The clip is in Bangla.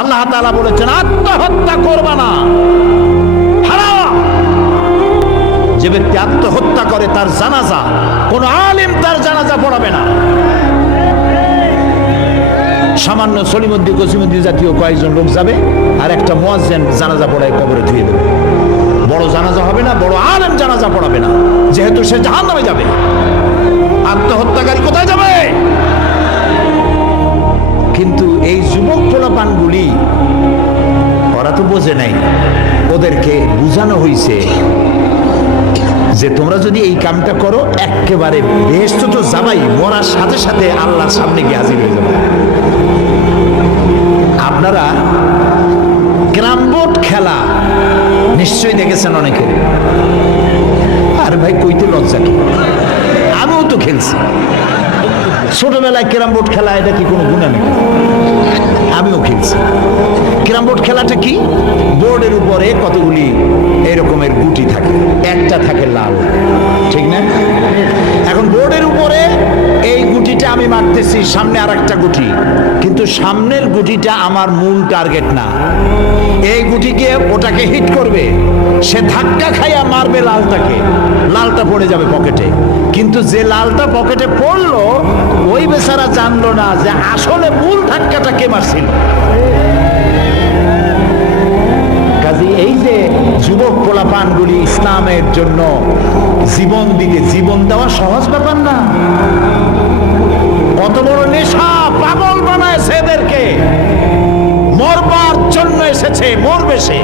আল্লাহ তাআলা বলেছেন, আত্মহত্যা করবা না। যে ব্যক্তি আত্মহত্যা করে, তার জানাজা, কোন আলেম তার জানাজা পড়াবে না। সামান্য সলিমদ্দি কসিমদ্দি জাতীয় কয়েকজন লোক যাবে, আর একটা মোয়াজ্জেন জানাজা পড়ায় কবরে ধুয়ে দেবে। বড় জানাজা হবে না, বড় আলেম জানাজা পড়াবে না, যেহেতু সে জাহান নামে যাবে। আত্মহত্যাকারী পোলাপানগুলি ওরা তো বোঝে নাই। ওদেরকে বুঝানো হয়েছে যে তোমরা যদি এই কামটা করো, একেবারে বেহেস্ত তো যাবাই, মরার সাথে সাথে আল্লাহর সামনে গিয়ে হাজির হয়ে যাবে। আপনারা ক্রাম বোর্ড খেলা নিশ্চয়ই দেখেছেন অনেকে। আর ভাই, কইতে লজ্জা কি? আমিও তো খেলছি। ছোটবেলায় ক্যারাম বোর্ড খেলা, এটা কি কোনো গুণা নাকি? আমিও খেলছি ক্যারাম বোর্ড খেলাটা কি? বোর্ডের উপরে কতগুলি এরকমের গুটি থাকে? একটা থাকে লাল। ঠিক না? এখন বোর্ডের উপরে এই গুটিটা আমি মারতেছি, সামনে আর একটা গুটি। কিন্তু সামনের গুটিটা আমার মূল টার্গেট না। এই গুটিকে ওটাকে হিট করবে। সে ধাক্কা খাইয়া মারবে লালটাকে। লালটা পড়ে যাবে পকেটে। কিন্তু যে লালটা পকেটে পড়ল, ওই বেচারা জানলো না যে আসলে মূল ধাক্কাটা কে মারছিল। এই যে যুবক পোলাপানগুলি ইসলামের জন্য জীবন দিতে, জীবন দেওয়া সহজ ব্যাপার না। কত বড় নেশা পাগল বানায় সেদেরকে মরবার জন্য এসেছে, মরবে সে।